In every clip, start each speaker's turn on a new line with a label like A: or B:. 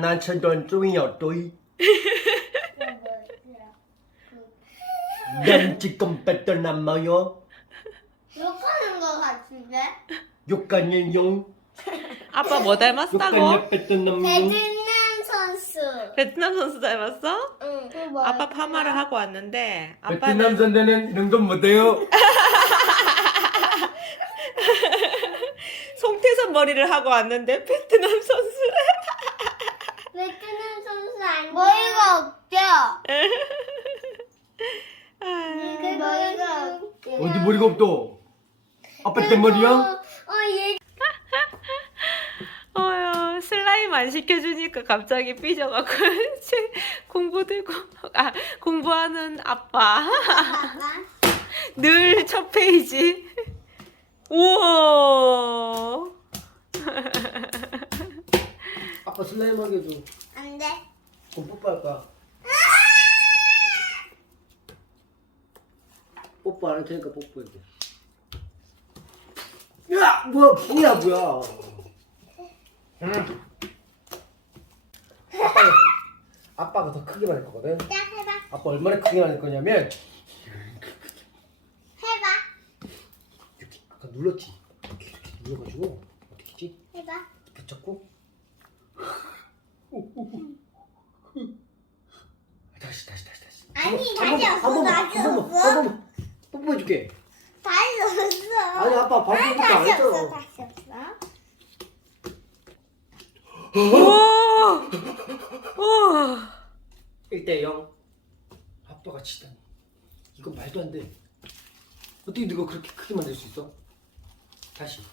A: 难吃顿终要对。 난 지금 베트남어요.
B: 욕하는 거 같은데?
A: 욕하는 용.
C: 아빠 뭐 닮았다고?
A: 욕하는 베트남 용.
B: 베트남 선수.
C: 베트남 선수 닮았어?
B: 응.
C: 아빠 파마를 하고 왔는데
A: 베트남
C: 아빠는
A: 선대는 이런 건 못해요.
C: 송태선 머리를 하고 왔는데 베트남 선수래.
B: 베트남 선수 아니야. 머리가 없죠? 그 머리가 없죠.
A: 어디 머리가 없어? 아빠 때 머리야?
B: 얘.
C: 어휴, 슬라임 안 시켜주니까 갑자기 삐져갖고 공부하는 아빠. 늘 첫 페이지. 우와.
A: 아빠 슬라임 하게 해줘.
B: 안 돼.
A: 그럼 뽀뽀할 거야. 뽀뽀 안 할 테니까 뽀뽀해 줘. 야! 뭐야? 응. 아빠가 더 크게 만들 거거든.
B: 자, 해봐.
A: 아빠 얼마나 크게 만들 거냐면
B: 해봐.
A: 이렇게 아까 눌렀지? 이렇게 눌러가지고 어떻게 했지?
B: 해봐.
A: 이렇게 잡고 다시
B: 아니,
A: 한
B: 다시 없어. 다시 없어.
A: 뽀뽀해줄게.
B: 다시 없어.
A: 아니 아빠 밥부터 안
B: 다시
A: 했잖아.
B: 없어. 다시 없어.
C: 우와. 우와.
A: 1대0. 아빠가 치다니. 이건 말도 안 돼. 어떻게 네가 그렇게 크게 만들 수 있어? 다시.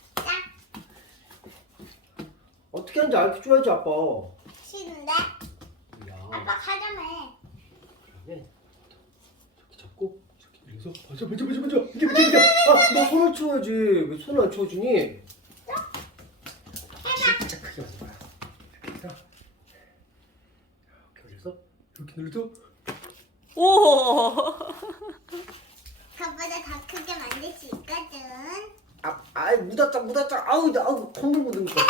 A: 어떻게 하는지 알려줘야지 아빠.
B: 싫은데?
A: 야.
B: 아빠 가자며.
A: 그러면 이렇게 잡고 이렇게 해서 맞아. 이게. 너 손을 치워야지. 왜 손을 안 치워주니? 진짜 크게 만들 거야. 이렇게 해서 이렇게 올려서 이렇게 눌러서
C: 오.
B: 그보다 더 크게 만들 수 있거든.
A: 아이 묻었다. 아우 콩물 묻으니까.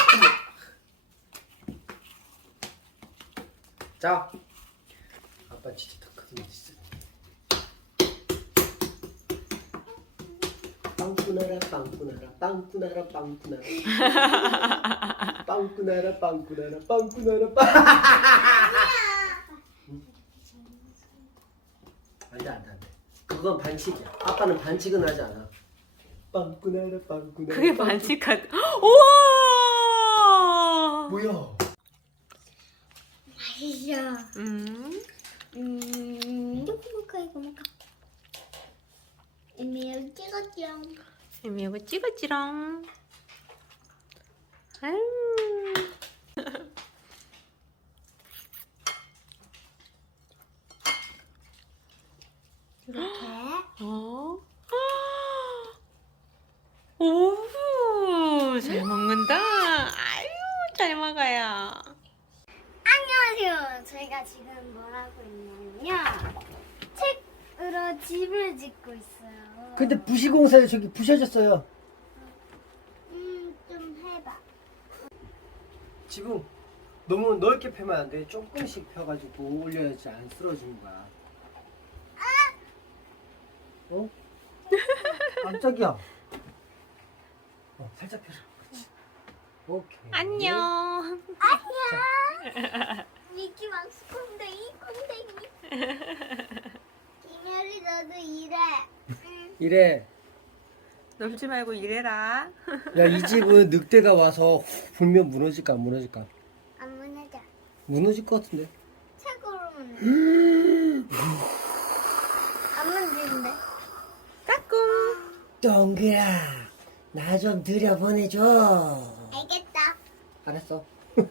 A: 자, 아빠 진짜 더 크게 만들었어. 빵꾸나라 빵꾸나라 빵꾸나라 빵꾸나라 빵꾸나라 빵꾸나라 빵꾸나라 빵. 안돼. 그건 반칙이야. 아빠는 반칙은 하지 않아. 빵꾸나라 빵꾸나라.
C: 그게 반칙한. 우와.
A: 뭐야?
B: 맛있어. 이거 먹까. 이미 여기 찍었죠.
C: 이미 이거 찍었지롱. 아유.
B: 이렇게.
C: 어? 오, 잘 먹는다. 아유, 잘 먹어요.
B: 안녕하세요. 저희가 지금 뭘 하고 있냐면요. 책으로 집을 짓고 있어요.
A: 근데 부시공사에 저기 부셔졌어요.
B: 좀 해봐.
A: 지금 너무 넓게 펴면 안 돼. 조금씩 펴가지고 올려야지 안 쓰러지는 거야. 어? 깜짝이야. 살짝 펴줘. 그렇지. 오케이.
C: 안녕.
B: 아니야. 미키마우스 콩댕이. 김열이 너도 이래.
A: 이래.
C: 놀지 말고 일해라.
A: 야, 이 집은 늑대가 와서 불면 무너질까 안 무너질까?
B: 안 무너져.
A: 무너질 것 같은데.
B: 책으로 무너져. 안 무너지는데.
C: 까꿍.
A: 동그라, 나 좀 들여보내줘.
B: 알겠다.
A: 알았어.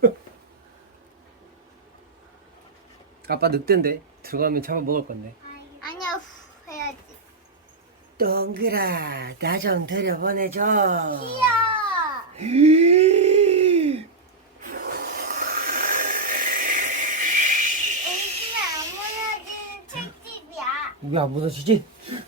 A: 아빠 늑대인데 들어가면 잡아 먹을 건데.
B: 아니야. 해야지.
A: 동그라, 나 좀 들여보내줘.
B: 이야. 여기가 안 무너지는 책집이야.
A: 왜 안 무너지지?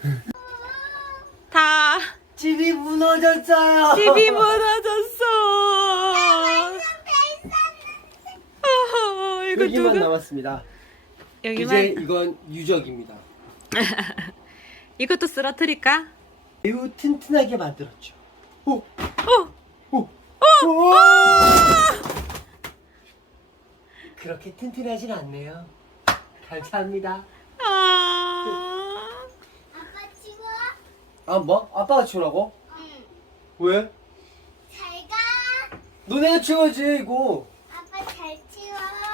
C: 다
A: 집이 무너졌어요.
C: 집이 무너졌어.
B: 완전 배 있었는데.
C: 이거
A: 여기만
C: 누구?
A: 남았습니다.
C: 여기만.
A: 이제 이건 유적입니다.
C: 이것도 쓰러뜨릴까?
A: 매우 튼튼하게 만들었죠. 오,
C: 어!
A: 오, 오! 그렇게 튼튼하진 않네요. 감사합니다.
C: 아.
B: 아빠 치워.
A: 아, 뭐? 아빠가 치우라고?
B: 응.
A: 왜?
B: 잘 가.
A: 너네가 치워야지, 이거.
B: 아빠 잘 치워.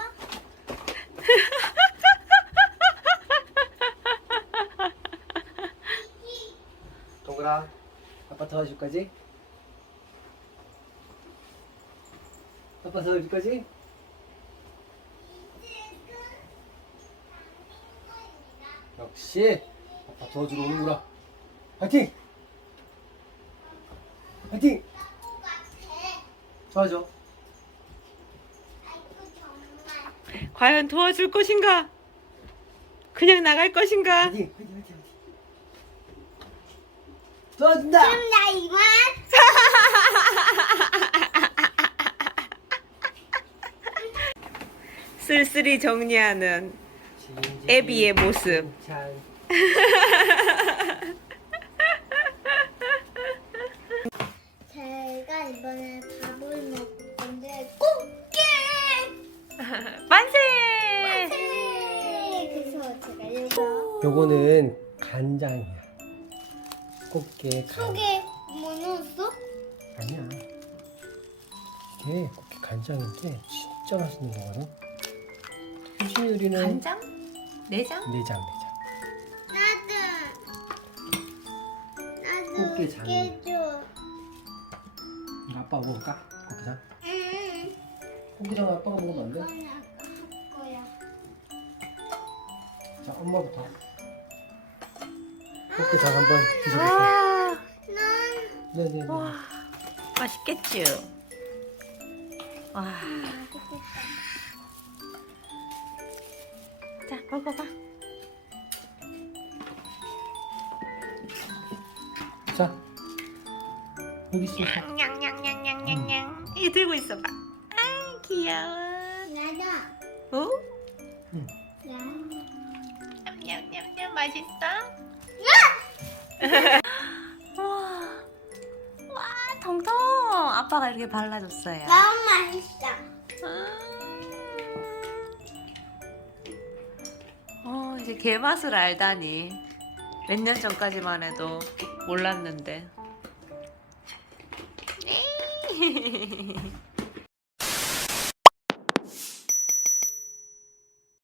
A: 동그라, 아빠 도와줄 거지? 아빠 도와줄 거지? 역시 아빠 도와주러 오는구나. 파이팅! 파이팅!
B: 나고 같아.
A: 도와줘.
B: 아이고 정말.
C: 과연 도와줄 것인가? 그냥 나갈 것인가?
A: 파이팅! 파이팅! 파이팅! 파이팅! 도와준다!
B: 그럼 나 이만.
C: 쓸쓸히 정리하는 애비의 모습.
A: 칭찬.
B: 제가 이번에 밥을 먹을 건데 꽃게.
C: 만세!
B: 그래서 제가 이거
A: 요거는 간장이야. 꽃게 간.
B: 속에 뭐 넣었어?
A: 아니야. 이게 꽃게 간장인데 진짜 맛있는 거거든. 수진이 요리는
C: 간장? 내장?
A: 내장.
B: 나도
A: 꽃게 장.
B: 깨줘.
A: 이거 아빠 먹을까? 꽃게장?
B: 응.
A: 꽃게장 아빠가 먹으면 안 돼?
B: 이건 아까 할 거야.
A: 자, 엄마부터. 꽃게장 한번 드셔보세요.
C: 와,
B: 난
A: 네네네.
C: 와, 맛있겠죠? 와,
B: 맛있겠다.
C: 자, 먹어봐.
A: 자, 여기 있어.
C: 냥냥냥냥냥냥. 이거 들고 있어봐. 아, 귀여워.
B: 나도.
C: 어?
A: 응.
B: 나.
C: 냠냠냠냠 맛있어? 와, 와, 통통. 아빠가 이렇게 발라줬어요.
B: 너무 맛있어.
C: 이제 게 맛을 알다니. 몇 년 전까지만 해도 몰랐는데.